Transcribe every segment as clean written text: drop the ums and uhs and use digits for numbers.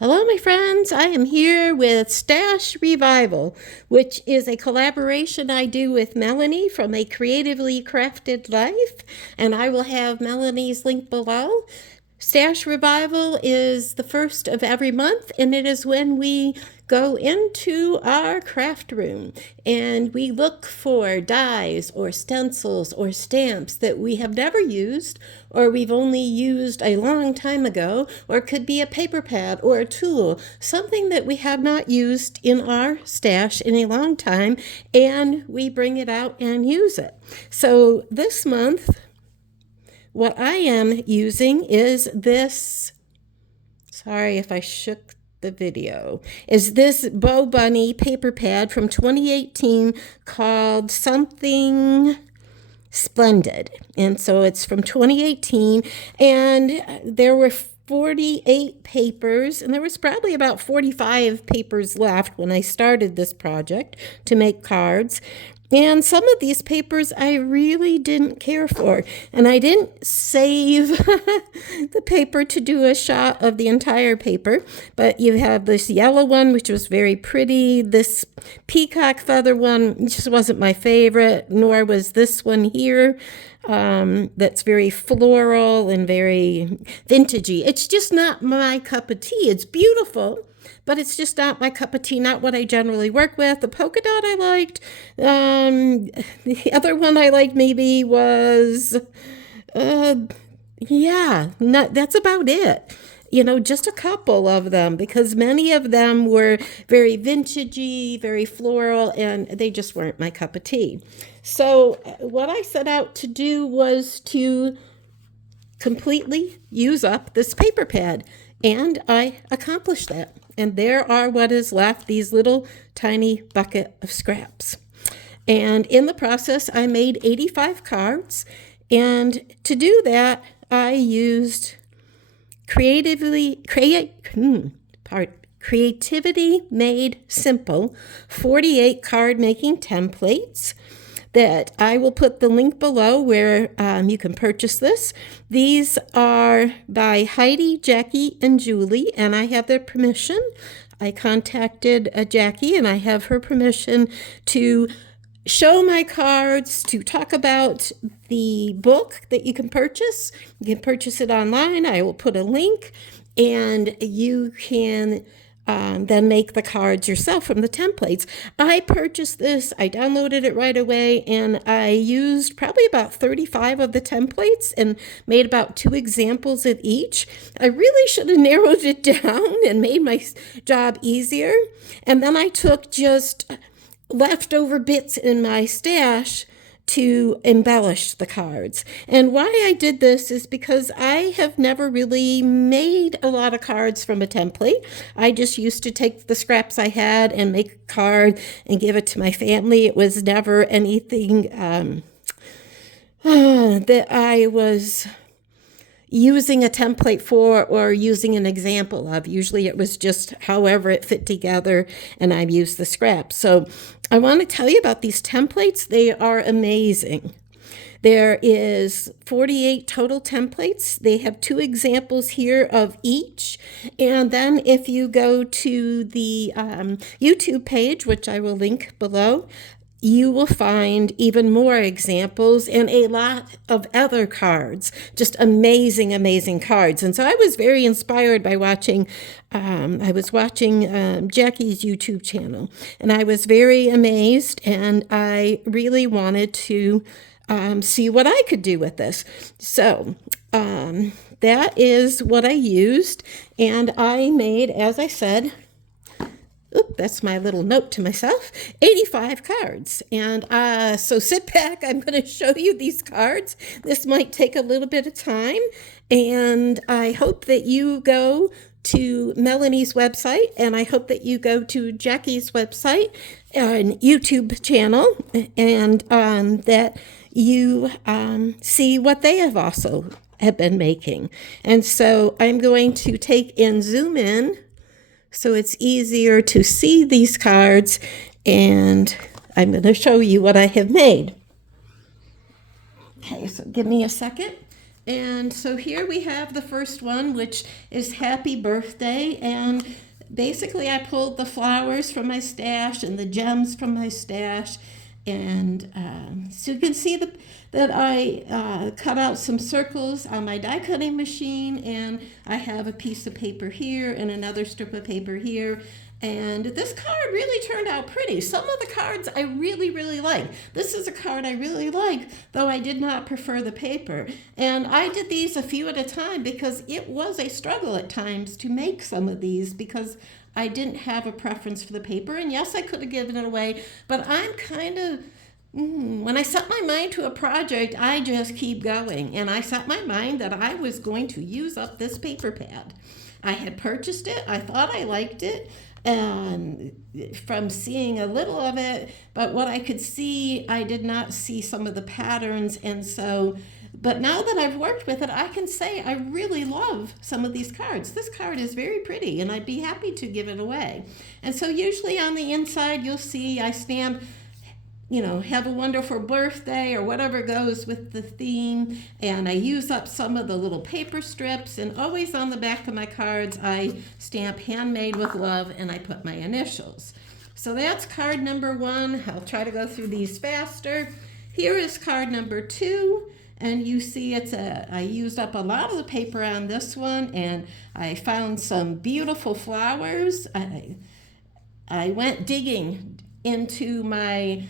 Hello, my friends. I am here with Stash Revival, which is a collaboration I do with Melanie from A Creatively Crafted Life, and I will have Melanie's link below. Stash Revival is the first of every month, and it is when we go into our craft room and we look for dies or stencils or stamps that we have never used or we've only used a long time ago, or it could be a paper pad or a tool, something that we have not used in our stash in a long time, and we bring it out and use it. So this month, what I am using is this, sorry if I shook the video, is this Bo Bunny paper pad from 2018 called something Splendid. And so it's from 2018, and there were 48 papers, and there was probably about 45 papers left when I started this project to make cards. And some of these papers I really didn't care for. And I didn't save the paper to do a shot of the entire paper. But you have this yellow one, which was very pretty. This peacock feather one just wasn't my favorite, nor was this one here. That's very floral and very vintagey. It's just not my cup of tea. It's beautiful, but it's just not my cup of tea, not what I generally work with. The polka dot I liked. The other one I liked maybe was, that's about it. Just a couple of them, because many of them were very vintagey, very floral, and they just weren't my cup of tea. So what I set out to do was to completely use up this paper pad, and I accomplished that. And there are what is left, these little tiny bucket of scraps. And in the process, I made 85 cards. And to do that, I used Creativity Made Simple 48 card making templates that I will put the link below where you can purchase this. These are by Heidi, Jackie, and Juli, and I have their permission. I contacted Jackie, and I have her permission to show my cards, to talk about the book that you can purchase. You can purchase it online. I will put a link, and you can then make the cards yourself from the templates. I purchased this, I downloaded it right away, and I used probably about 35 of the templates and made about 2 examples of each. I really should have narrowed it down and made my job easier. And then I took just leftover bits in my stash to embellish the cards. And why I did this is because I have never really made a lot of cards from a template. I just used to take the scraps I had and make a card and give it to my family. It was never anything that I was using a template for or using an example of. Usually it was just however it fit together, and I've used the scraps. So I want to tell you about these templates. They are amazing. There is 48 total templates. They have 2 examples here of each. And then if you go to the YouTube page, which I will link below, you will find even more examples and a lot of other cards, just amazing, amazing cards. And so I was very inspired by watching, Jackie's YouTube channel, and I was very amazed, and I really wanted to see what I could do with this. So that is what I used, and I made, as I said, that's my little note to myself, 85 cards. And so sit back. I'm going to show you these cards. This might take a little bit of time. And I hope that you go to Melanie's website, and I hope that you go to Jackie's website and YouTube channel, and that you see what they have been making. And so I'm going to take and zoom in so it's easier to see these cards, and I'm going to show you what I have made. Okay, so give me a second, And so here we have the first one, which is Happy Birthday. And basically I pulled the flowers from my stash and the gems from my stash. And so you can see that I cut out some circles on my die cutting machine, and I have a piece of paper here and another strip of paper here. And this card really turned out pretty. Some of the cards I really, really like. This is a card I really like, though I did not prefer the paper. And I did these a few at a time because it was a struggle at times to make some of these because I didn't have a preference for the paper. And yes, I could have given it away, but I'm kind of, when I set my mind to a project, I just keep going. And I set my mind that I was going to use up this paper pad. I had purchased it. I thought I liked it. And from seeing a little of it, but what I could see, I did not see some of the patterns. And so, but now that I've worked with it, I can say I really love some of these cards. This card is very pretty, and I'd be happy to give it away. And so usually on the inside, you'll see I stamp, have a wonderful birthday or whatever goes with the theme. And I use up some of the little paper strips, and always on the back of my cards, I stamp handmade with love, and I put my initials. So that's card number 1. I'll try to go through these faster. Here is card number 2. And you see I used up a lot of the paper on this one, and I found some beautiful flowers. I went digging into my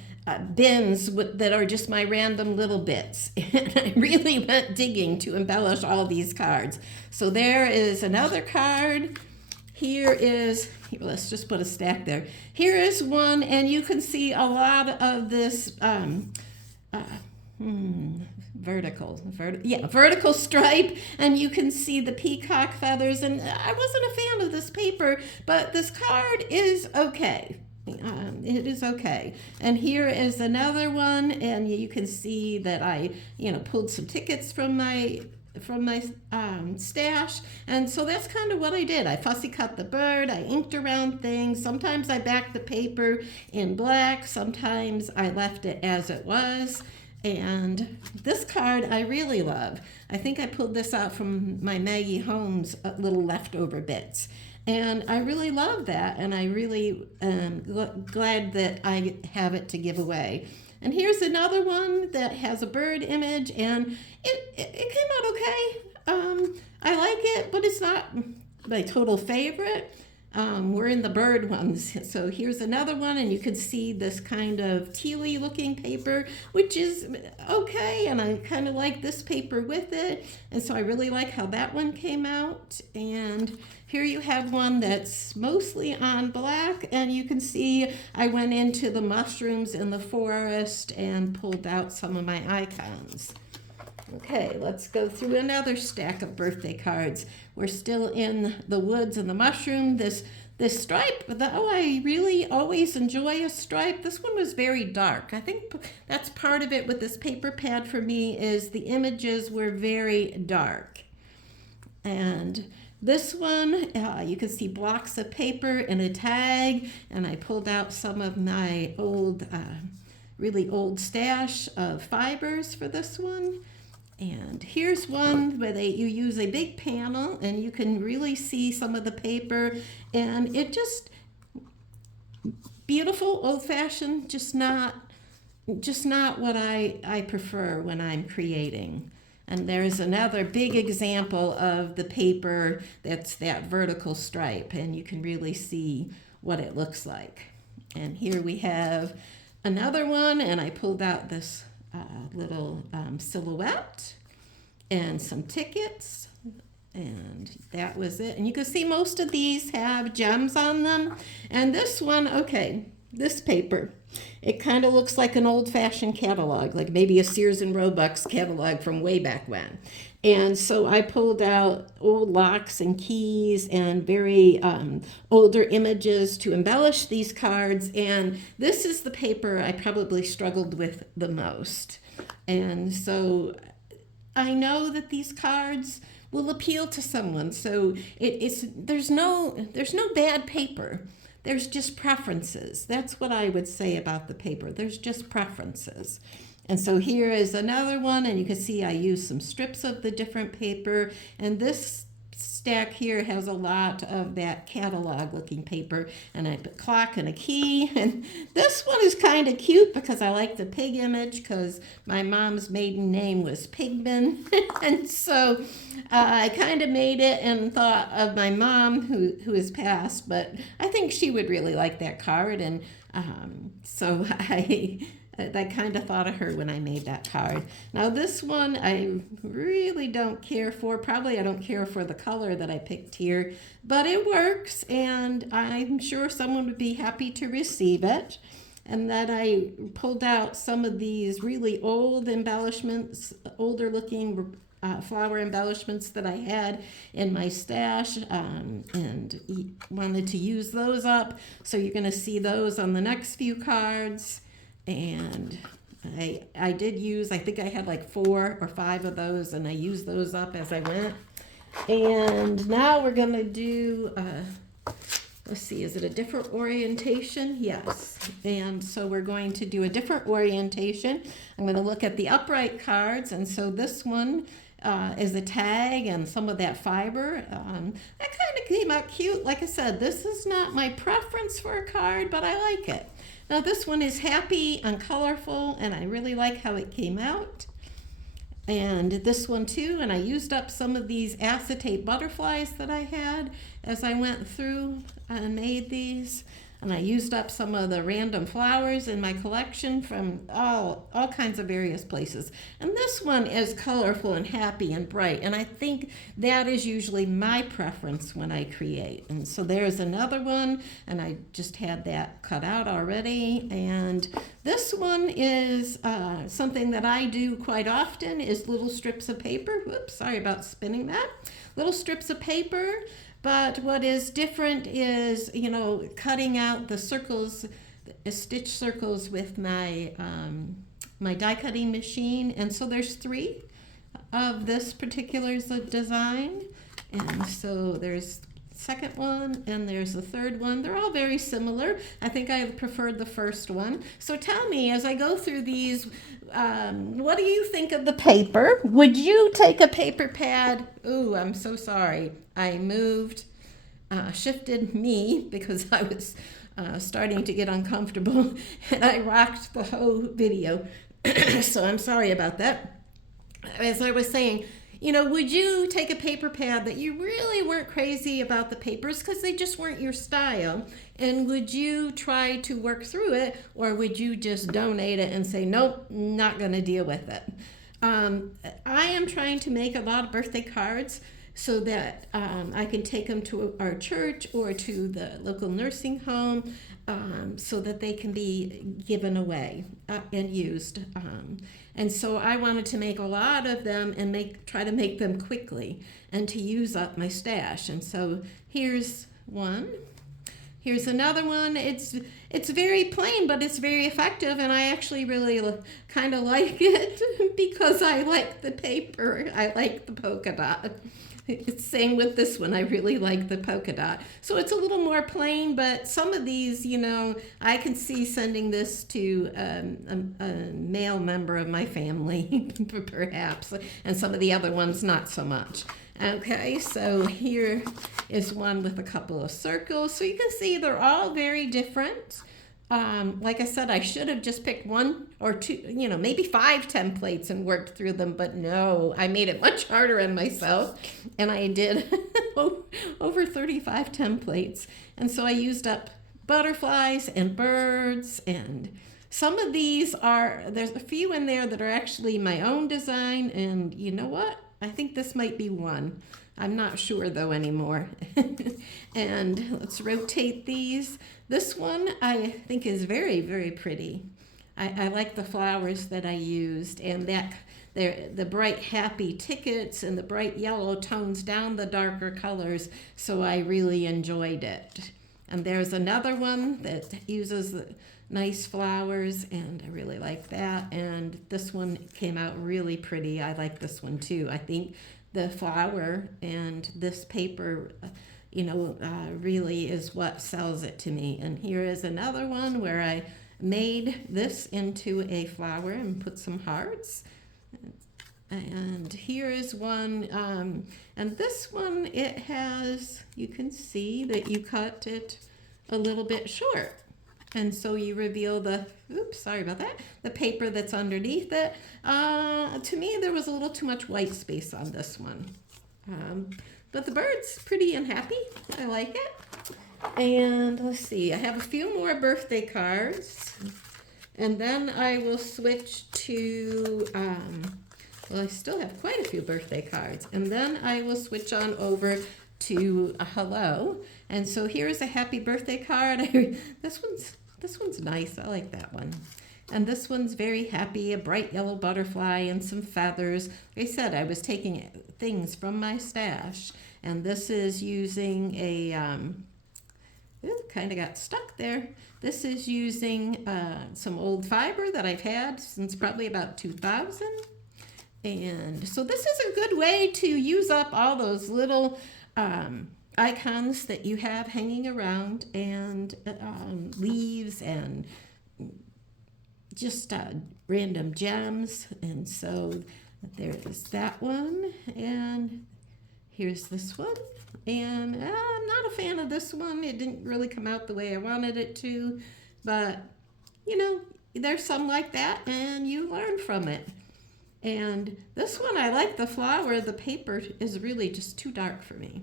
bins that are just my random little bits. And I really went digging to embellish all these cards. So there is another card. Let's just put a stack there. Here is one, and you can see a lot of this vertical stripe, and you can see the peacock feathers. And I wasn't a fan of this paper, but this card is okay. It is okay. And here is another one, and you can see that I, pulled some tickets from my stash. And so that's kind of what I did. I fussy cut the bird, I inked around things. Sometimes I backed the paper in black, sometimes I left it as it was. And this card I really love. I think I pulled this out from my Maggie Holmes little leftover bits. And I really love that, and I really glad that I have it to give away. And here's another one that has a bird image, and it came out okay. I like it, but it's not my total favorite. We're in the bird ones. So here's another one, and you can see this kind of tealy looking paper, which is okay, and I kind of like this paper with it. And so I really like how that one came out. And here you have one that's mostly on black, and you can see I went into the mushrooms in the forest and pulled out some of my icons. Okay, let's go through another stack of birthday cards. We're still in the woods and the mushroom. This stripe, I really always enjoy a stripe. This one was very dark. I think that's part of it with this paper pad for me, is the images were very dark. And this one, you can see blocks of paper and a tag, and I pulled out some of my really old stash of fibers for this one. And here's one where you use a big panel, and you can really see some of the paper, and it just beautiful, old-fashioned, just not what I prefer when I'm creating. And there's another big example of the paper that's that vertical stripe, and you can really see what it looks like. And here we have another one, and I pulled out this little silhouette and some tickets, and that was it. And you can see most of these have gems on them. And this one, this paper, it kind of looks like an old-fashioned catalog, like maybe a Sears and Roebuck's catalog from way back when. And so I pulled out old locks and keys and very older images to embellish these cards. And this is the paper I probably struggled with the most. And so I know that these cards will appeal to someone. So there's no bad paper. There's just preferences. That's what I would say about the paper. There's just preferences. And so here is another one, and you can see I used some strips of the different paper, and this stack here has a lot of that catalog looking paper, and I put a clock and a key. And this one is kind of cute because I like the pig image because my mom's maiden name was Pigman. And so I kind of made it and thought of my mom who has passed, but I think she would really like that card. And so I kind of thought of her when I made that card. Now this one I really don't care for. Probably I don't care for the color that I picked here, but it works, and I'm sure someone would be happy to receive it. And then I pulled out some of these really old embellishments, older looking flower embellishments that I had in my stash, and wanted to use those up. So you're going to see those on the next few cards. And I did use, I think I had like 4 or 5 of those, and I used those up as I went. And now we're going to do, let's see, is it a different orientation? Yes. And so we're going to do a different orientation. I'm going to look at the upright cards. And so this one is a tag and some of that fiber. That kind of came out cute. Like I said, this is not my preference for a card, but I like it. Now this one is happy and colorful, and I really like how it came out. And this one too, and I used up some of these acetate butterflies that I had as I went through and made these. And I used up some of the random flowers in my collection from all kinds of various places. And this one is colorful and happy and bright. And I think that is usually my preference when I create. And so there's another one, and I just had that cut out already. And this one is something that I do quite often, is little strips of paper. Whoops, sorry about spinning that. Little strips of paper. But what is different is, cutting out the circles, stitch circles with my my die cutting machine. And so there's 3 of this particular design. And so there's second one and there's the third one. They're all very similar. I think I preferred the first one. So tell me, as I go through these, what do you think of the paper? Would you take a paper pad? Ooh, I'm so sorry. I moved, shifted me because I was starting to get uncomfortable, and I rocked the whole video. So I'm sorry about that. As I was saying, would you take a paper pad that you really weren't crazy about the papers because they just weren't your style? And would you try to work through it, or would you just donate it and say, nope, not going to deal with it? I am trying to make a lot of birthday cards so that I can take them to our church or to the local nursing home, so that they can be given away and used. And so I wanted to make a lot of them and try to make them quickly and to use up my stash. And so here's one. Here's another one. It's very plain, but it's very effective, and I actually really kind of like it because I like the paper. I like the polka dot. It's same with this one. I really like the polka dot. So it's a little more plain, but some of these, I can see sending this to a male member of my family, perhaps, and some of the other ones not so much. Okay, so here is one with a couple of circles. So you can see they're all very different. Like I said, I should have just picked 1 or 2, maybe 5 templates and worked through them, but no, I made it much harder on myself, and I did over 35 templates. And so I used up butterflies and birds, and some of these there's a few in there that are actually my own design, and you know what? I think this might be one. I'm not sure though anymore. And let's rotate these. This one I think is very, very pretty. I like the flowers that I used, and the bright happy tickets and the bright yellow tones down the darker colors, so I really enjoyed it. And there's another one that uses the nice flowers, and I really like that. And this one came out really pretty. I like this one too. I think the flower and this paper, really is what sells it to me. And here is another one where I made this into a flower and put some hearts. And here is one, and this one, it has, you can see that you cut it a little bit short. And so you reveal the, oops, sorry about that, the paper that's underneath it. To me, there was a little too much white space on this one. But the bird's pretty and happy. I like it. And let's see, I have a few more birthday cards. And then I will switch to, well, I still have quite a few birthday cards. And then I will switch on over to a hello. And so here's a happy birthday card. This one's nice. I like that one. And this one's very happy, a bright yellow butterfly and some feathers. Like I said, I was taking things from my stash. And this is using a, it kind of got stuck there. This is using some old fiber that I've had since probably about 2000. And so this is a good way to use up all those little icons that you have hanging around, and leaves and just random gems. And so there is that one, and here's this one. And I'm not a fan of this one. It didn't really come out the way I wanted it to, but you know, there's some like that, and you learn from it. And this one, I like the flower. The paper is really just too dark for me.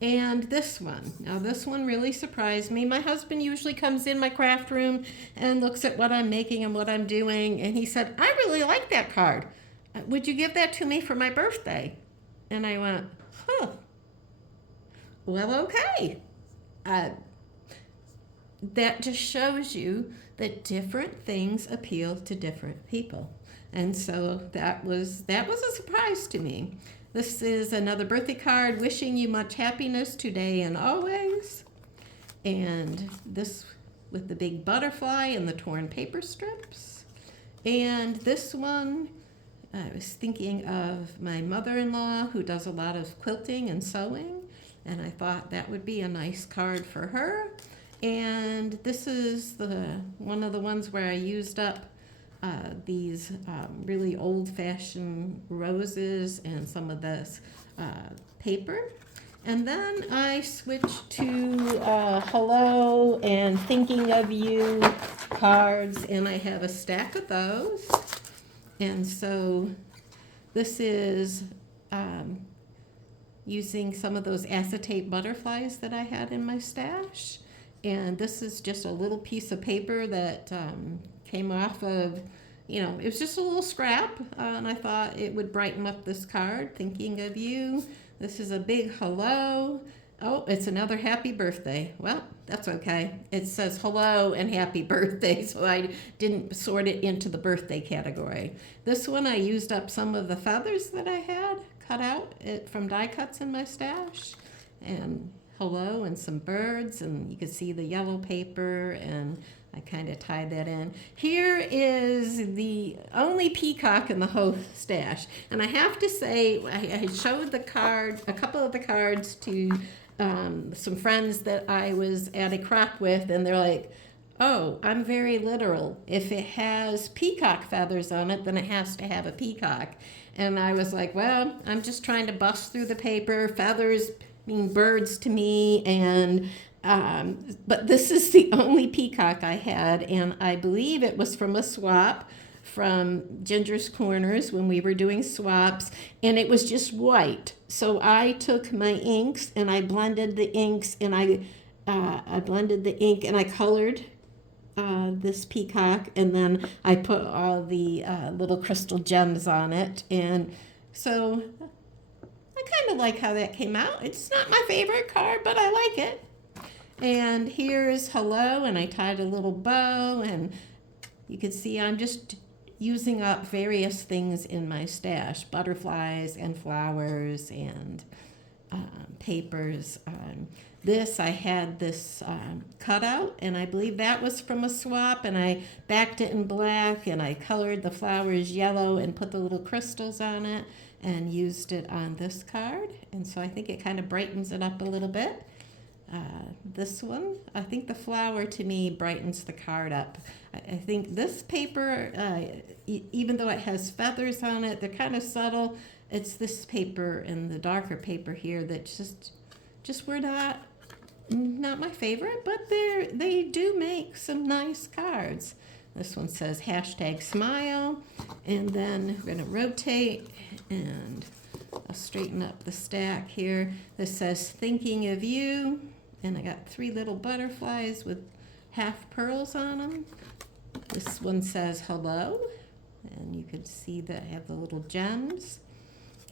And this one, now this one really surprised me. My husband usually comes in my craft room and looks at what I'm making and what I'm doing, and he said, I really like that card. Would you give that to me for my birthday? And I went, huh, well, okay. That just shows you that different things appeal to different people. And so that was a surprise to me. This is another birthday card, wishing you much happiness today and always. And this with the big butterfly and the torn paper strips. And this one, I was thinking of my mother-in-law who does a lot of quilting and sewing, and I thought that would be a nice card for her. And this is one of the ones where I used up these really old-fashioned roses and some of this paper. And then I switched to hello and thinking of you cards, and I have a stack of those. And so this is using some of those acetate butterflies that I had in my stash. And this is just a little piece of paper that came off of, it was just a little scrap, and I thought it would brighten up this card, thinking of you. This is a big hello. Oh, it's another happy birthday. Well, that's okay. It says hello and happy birthday, so I didn't sort it into the birthday category. This one, I used up some of the feathers that I had cut out from die cuts in my stash. And hello and some birds, and you can see the yellow paper, and I kind of tied that in. Here is the only peacock in the whole stash. And I have to say, I showed a couple of the cards to some friends that I was at a crop with, and they're like, oh, I'm very literal. If it has peacock feathers on it, then it has to have a peacock. And I was like, well, I'm just trying to bust through the paper. Feathers mean birds to me, and but this is the only peacock I had, and I believe it was from a swap from Ginger's Corners when we were doing swaps, and it was just white. So I took my inks and I blended the inks, and I blended the ink and I colored this peacock, and then I put all the little crystal gems on it, and so I kind of like how that came out. It's not my favorite card, but I like it. And here's hello, and I tied a little bow, and you can see I'm just using up various things in my stash, butterflies and flowers and papers. I had this cutout, and I believe that was from a swap, and I backed it in black, and I colored the flowers yellow and put the little crystals on it and used it on this card. And so I think it kind of brightens it up a little bit. This one, I think the flower to me brightens the card up. I think this paper, even though it has feathers on it, they're kind of subtle. It's this paper and the darker paper here that just were not my favorite, but they do make some nice cards. This one says hashtag smile, and then we're gonna rotate and I'll straighten up the stack here. This says thinking of you, and I got 3 little butterflies with half pearls on them. This one says hello, and you can see that I have the little gems.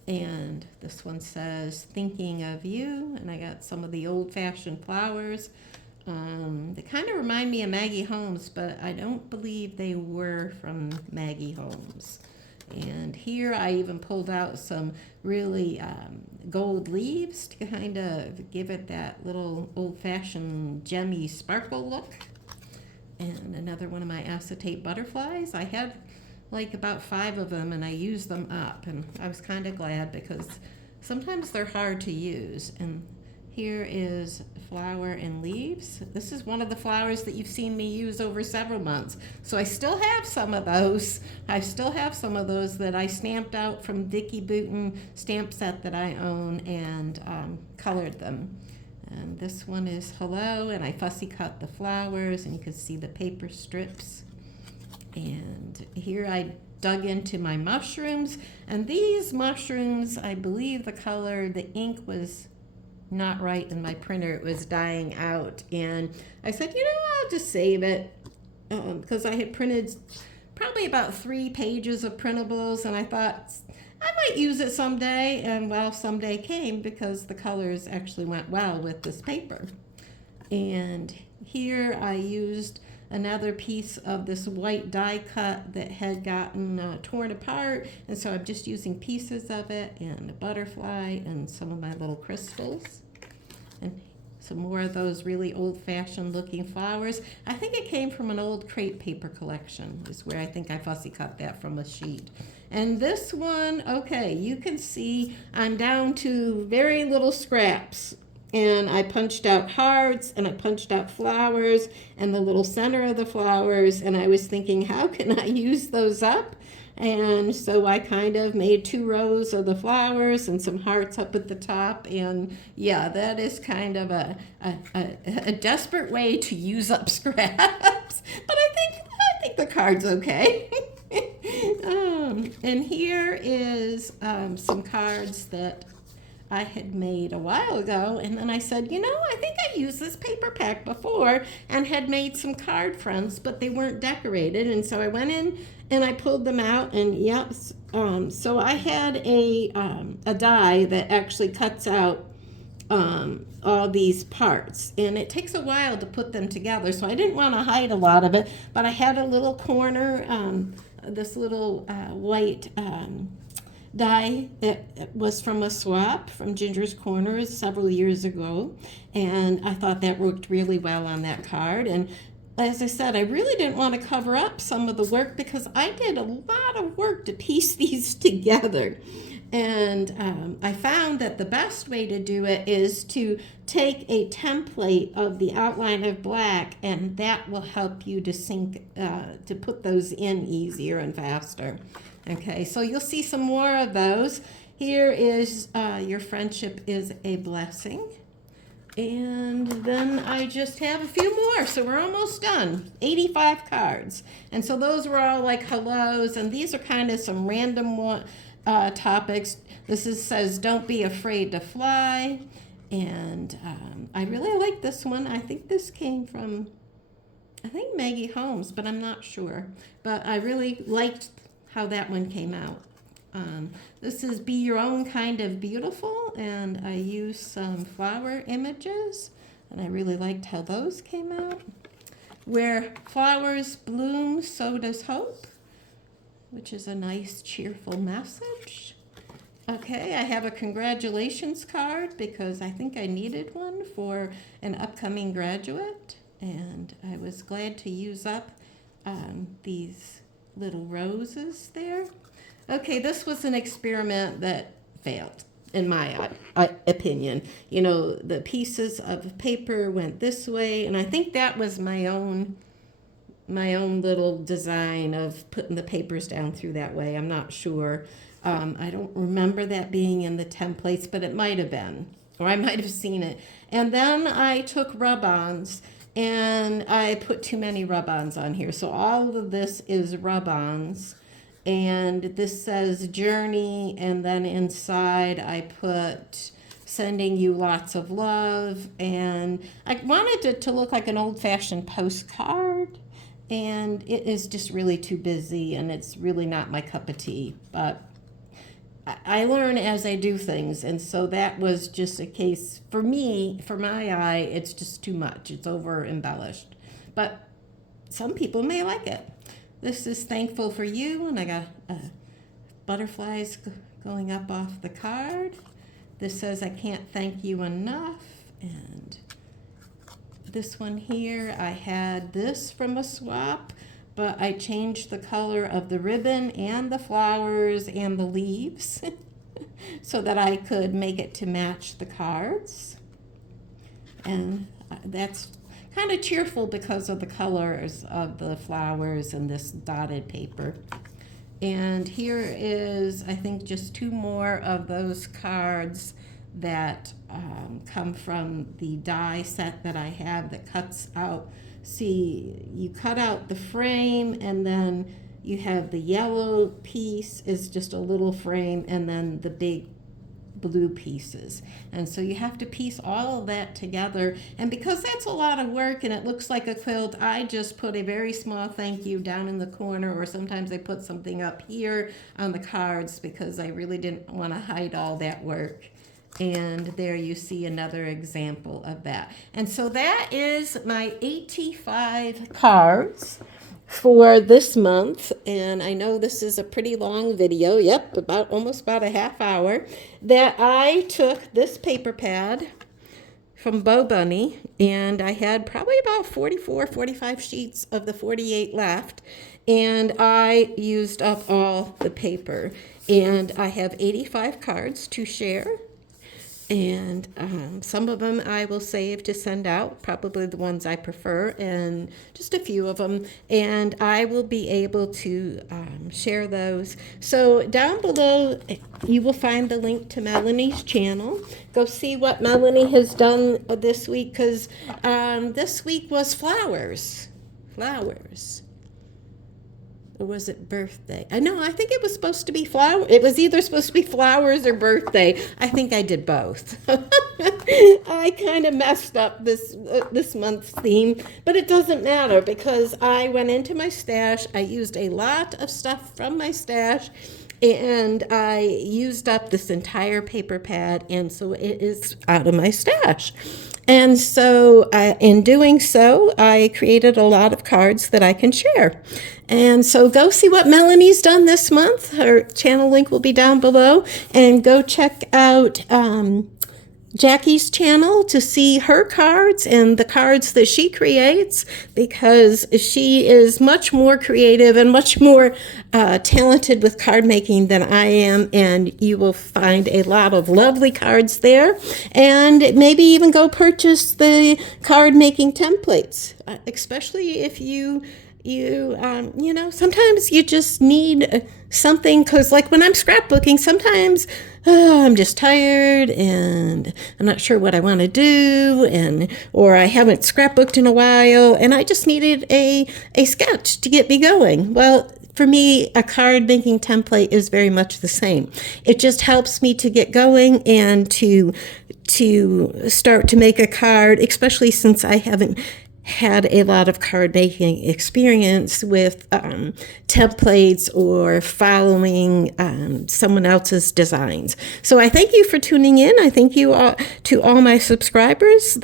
And this one says thinking of you, and I got some of the old-fashioned flowers. They kind of remind me of Maggie Holmes, but I don't believe they were from Maggie Holmes. And here I even pulled out some really gold leaves to kind of give it that little old-fashioned gemmy sparkle look. And another one of my acetate butterflies. I had like about 5 of them and I used them up, and I was kind of glad because sometimes they're hard to use. And here is flower and leaves. This is one of the flowers that you've seen me use over several months. So I still have some of those. I still have some of those that I stamped out from Dickie Booten stamp set that I own and colored them. And this one is hello, and I fussy cut the flowers, and you can see the paper strips. And here I dug into my mushrooms, and these mushrooms, I believe the color, the ink was not right in my printer. It was dying out, and I said, I'll just save it because I had printed probably about 3 pages of printables, and I thought I might use it someday. And well, someday came because the colors actually went well with this paper. And here I used another piece of this white die cut that had gotten torn apart, and so I'm just using pieces of it and a butterfly and some of my little crystals and some more of those really old-fashioned looking flowers. I think it came from an old crepe paper collection is where I think I fussy cut that from a sheet. And this one, okay, you can see I'm down to very little scraps. And I punched out hearts, and I punched out flowers, and the little center of the flowers, and I was thinking, how can I use those up? And so I kind of made 2 rows of the flowers and some hearts up at the top, and yeah, that is kind of a desperate way to use up scraps, but I think the card's okay. And here is some cards that I had made a while ago, and then I said, I think I used this paper pack before and had made some card fronts, but they weren't decorated, and so I went in and I pulled them out, and yep, so I had a die that actually cuts out all these parts, and it takes a while to put them together, so I didn't want to hide a lot of it, but I had a little corner, this little white die that was from a swap from Ginger's Corners several years ago, and I thought that worked really well on that card. And as I said, I really didn't want to cover up some of the work because I did a lot of work to piece these together. And I found that the best way to do it is to take a template of the outline of black, and that will help you to to put those in easier and faster. Okay, so you'll see some more of those. Here is Your Friendship is a Blessing. And then I just have a few more, so we're almost done. 85 cards. And so those were all like hellos, and these are kind of some random topics. This says, don't be afraid to fly. And I really like this one. I think this came from, Maggie Holmes, but I'm not sure. But I really liked how that one came out. This is Be Your Own Kind of Beautiful, and I used some flower images, and I really liked how those came out. Where flowers bloom, so does hope, which is a nice, cheerful message. Okay, I have a congratulations card because I think I needed one for an upcoming graduate, and I was glad to use up these little roses there. Okay, this was an experiment that failed. in my opinion. You know, the pieces of paper went this way, and I think that was my own little design of putting the papers down through that way. I'm not sure. I don't remember that being in the templates, but it might have been, or I might have seen it. And then I took rub-ons, and I put too many rub-ons on here. So all of this is rub-ons, and this says journey, and then inside I put sending you lots of love, and I wanted it to look like an old-fashioned postcard, and it is just really too busy, and it's really not my cup of tea. But I learn as I do things, and so that was just a case for me, for my eye, it's just too much. It's over embellished. But some people may like it. This is thankful for you, and I got butterflies going up off the card. This says I can't thank you enough, and this one here, I had this from a swap, but I changed the color of the ribbon and the flowers and the leaves so that I could make it to match the cards. And that's kind of cheerful because of the colors of the flowers and this dotted paper. And here is, I think, just 2 more of those cards that come from the die set that I have that cuts out. See, you cut out the frame, and then you have the yellow piece is just a little frame, and then the big blue pieces. And so you have to piece all of that together. And because that's a lot of work and it looks like a quilt, I just put a very small thank you down in the corner, or sometimes I put something up here on the cards because I really didn't want to hide all that work. And there you see another example of that. And so that is my 85 cards for this month. And I know this is a pretty long video. Yep, almost about a half hour. That I took this paper pad from Bo Bunny, and I had probably about 44, 45 sheets of the 48 left. And I used up all the paper. And I have 85 cards to share. And some of them I will save to send out, probably the ones I prefer, and just a few of them. And I will be able to share those. So down below, you will find the link to Melanie's channel. Go see what Melanie has done this week, because this week was flowers. Or was it birthday? I think it was supposed to be flower. It was either supposed to be flowers or birthday. I think I did both. I kind of messed up this month's theme, but it doesn't matter because I went into my stash. I used a lot of stuff from my stash, and I used up this entire paper pad, and so it is out of my stash. And so in doing so, I created a lot of cards that I can share. And so go see what Melanie's done this month. Her channel link will be down below. And go check out Jackie's channel to see her cards and the cards that she creates, because she is much more creative and much more talented with card making than I am, and you will find a lot of lovely cards there. And maybe even go purchase the card making templates, especially if you sometimes you just need something, because like when I'm scrapbooking, sometimes I'm just tired and I'm not sure what I want to do, or I haven't scrapbooked in a while, and I just needed a sketch to get me going. Well, for me, a card making template is very much the same. It just helps me to get going and to start to make a card, especially since I haven't had a lot of card making experience with templates or following someone else's designs. So I thank you for tuning in. I thank you all, to all my subscribers,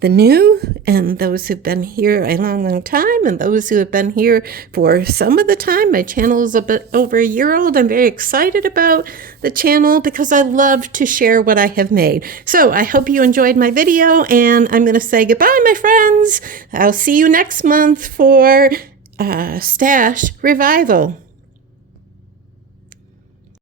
the new and those who've been here a long time, and those who have been here for some of the time. My channel is a bit over a year old. I'm very excited about the channel because I love to share what I have made. So I hope you enjoyed my video, and I'm going to say goodbye, my friends. I'll see you next month for Stash Revival.